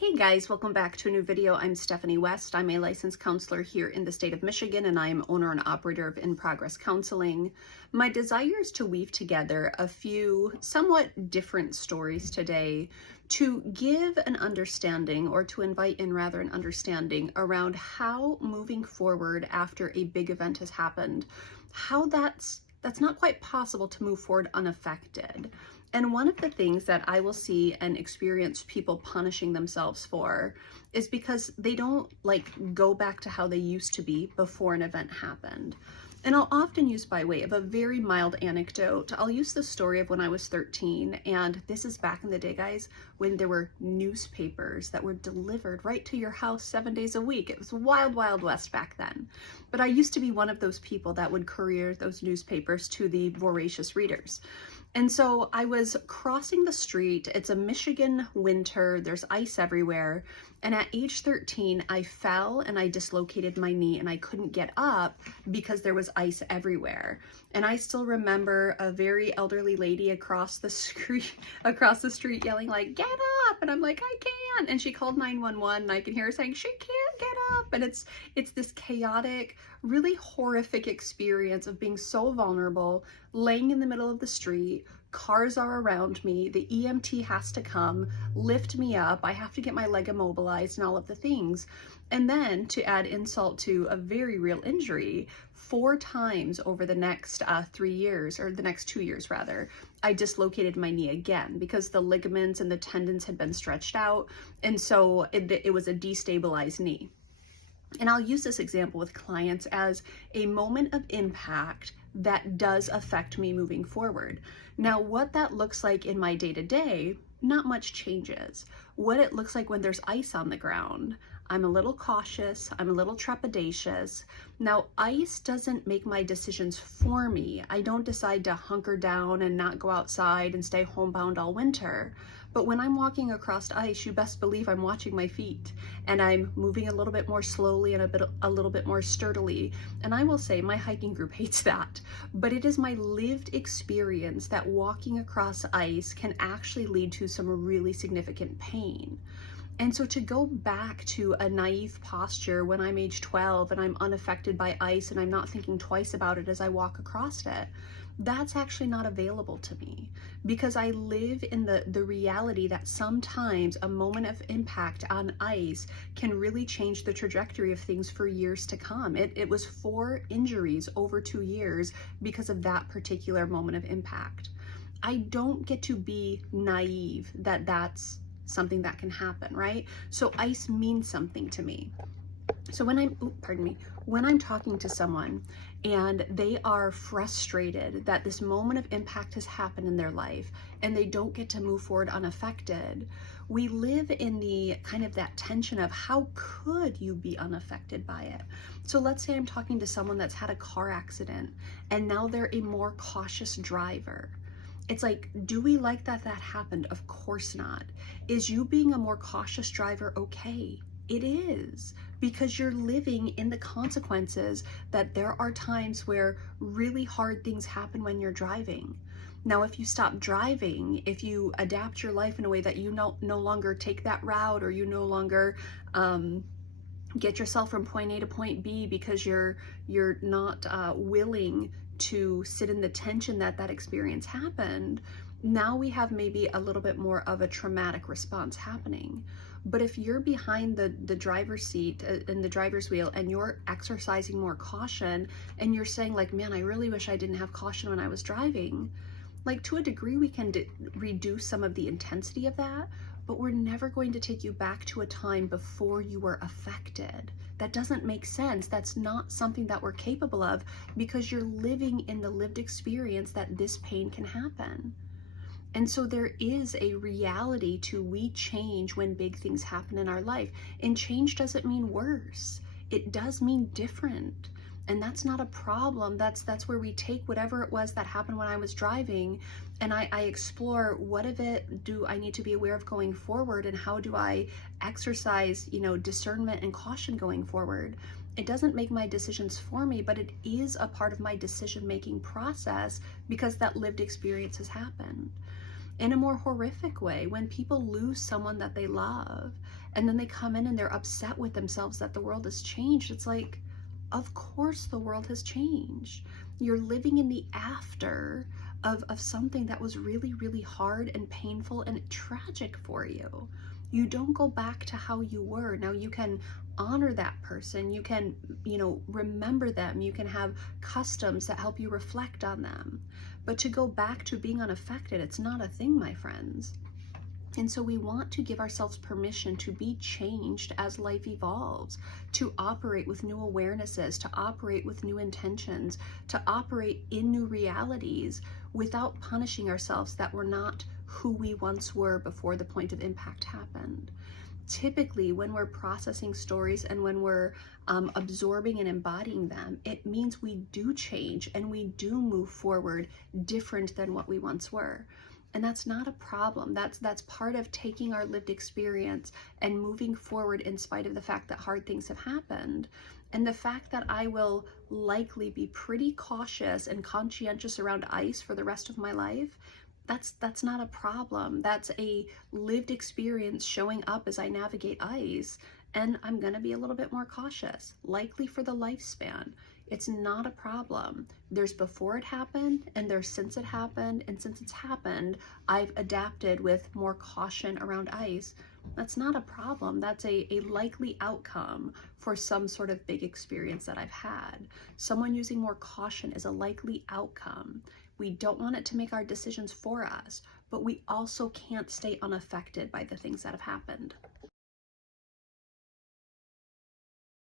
Hey guys, welcome back to a new video. I'm Stephanie West. I'm a licensed counselor here in the state of Michigan, and I am owner and operator of In Progress Counseling. My desire is to weave together a few somewhat different stories today to give an understanding, or to invite in rather an understanding around how moving forward after a big event has happened, how that's not quite possible to move forward unaffected. And one of the things that I will see and experience people punishing themselves for is because they don't go back to how they used to be before an event happened. And I'll often use, by way of a very mild anecdote, I'll use the story of when I was 13, and this is back in the day, guys, when there were newspapers that were delivered right to your house 7 days a week. It was wild, wild west back then. But I used to be one of those people that would courier those newspapers to the voracious readers. And so I was crossing the street. It's a Michigan winter, there's ice everywhere. And at age 13, I fell and I dislocated my knee and I couldn't get up because there was ice everywhere. And I still remember a very elderly lady across the street yelling like, "Get up!" And I'm like, "I can't." And she called 911 and I can hear her saying, "She can't get up." And it's this chaotic, really horrific experience of being so vulnerable, laying in the middle of the street. Cars are around me, the EMT has to come, lift me up, I have to get my leg immobilized and all of the things. And then to add insult to a very real injury, 4 times over the next 3 years, or the next 2 years rather, I dislocated my knee again because the ligaments and the tendons had been stretched out. And so it was a destabilized knee. And I'll use this example with clients as a moment of impact that does affect me moving forward. Now, what that looks like in my day-to-day, not much changes. What it looks like when there's ice on the ground, I'm a little cautious, I'm a little trepidatious. Now, ice doesn't make my decisions for me. I don't decide to hunker down and not go outside and stay homebound all winter. But when I'm walking across ice, you best believe I'm watching my feet, and I'm moving a little bit more slowly and a little bit more sturdily. And I will say my hiking group hates that, but it is my lived experience that walking across ice can actually lead to some really significant pain. And so to go back to a naive posture when I'm age 12 and I'm unaffected by ice and I'm not thinking twice about it as I walk across it, that's actually not available to me, because I live in the reality that sometimes a moment of impact on ice can really change the trajectory of things for years to come. It was 4 injuries over 2 years because of that particular moment of impact. I don't get to be naive that that's something that can happen, right? So ice means something to me. So when I'm talking to someone and they are frustrated that this moment of impact has happened in their life and they don't get to move forward unaffected, we live in the kind of that tension of how could you be unaffected by it? So let's say I'm talking to someone that's had a car accident and now they're a more cautious driver. It's like, do we like that happened? Of course not. Is you being a more cautious driver okay? It is, because you're living in the consequences that there are times where really hard things happen when you're driving. Now, if you stop driving, if you adapt your life in a way that you no longer take that route, or you no longer get yourself from point A to point B because you're not willing to sit in the tension that experience happened, now we have maybe a little bit more of a traumatic response happening. But if you're behind the driver's seat in the driver's wheel and you're exercising more caution and you're saying like, man, I really wish I didn't have caution when I was driving, like to a degree we can reduce some of the intensity of that, but we're never going to take you back to a time before you were affected. That doesn't make sense. That's not something that we're capable of, because you're living in the lived experience that this pain can happen. And so there is a reality to we change when big things happen in our life. And change doesn't mean worse. It does mean different. And that's not a problem. That's where we take whatever it was that happened when I was driving and I explore, what of it do I need to be aware of going forward, and how do I exercise, discernment and caution going forward. It doesn't make my decisions for me, but it is a part of my decision-making process because that lived experience has happened. In a more horrific way, when people lose someone that they love and then they come in and they're upset with themselves that the world has changed. It's like, of course the world has changed. You're living in the after of something that was really, really hard and painful and tragic for you. You don't go back to how you were. Now you can honor that person. You can, remember them. You can have customs that help you reflect on them. But to go back to being unaffected, it's not a thing, my friends. And so we want to give ourselves permission to be changed as life evolves, to operate with new awarenesses, to operate with new intentions, to operate in new realities without punishing ourselves that we're not who we once were before the point of impact happened. Typically, when we're processing stories and when we're absorbing and embodying them, it means we do change and we do move forward different than what we once were. And that's not a problem. That's part of taking our lived experience and moving forward in spite of the fact that hard things have happened. And the fact that I will likely be pretty cautious and conscientious around ice for the rest of my life, that's not a problem. That's a lived experience showing up as I navigate ice, and I'm gonna be a little bit more cautious, likely for the lifespan. It's not a problem. There's before it happened, and there's since it happened, and since it's happened, I've adapted with more caution around ice. That's not a problem. That's a likely outcome for some sort of big experience that I've had. Someone using more caution is a likely outcome. We don't want it to make our decisions for us, but we also can't stay unaffected by the things that have happened.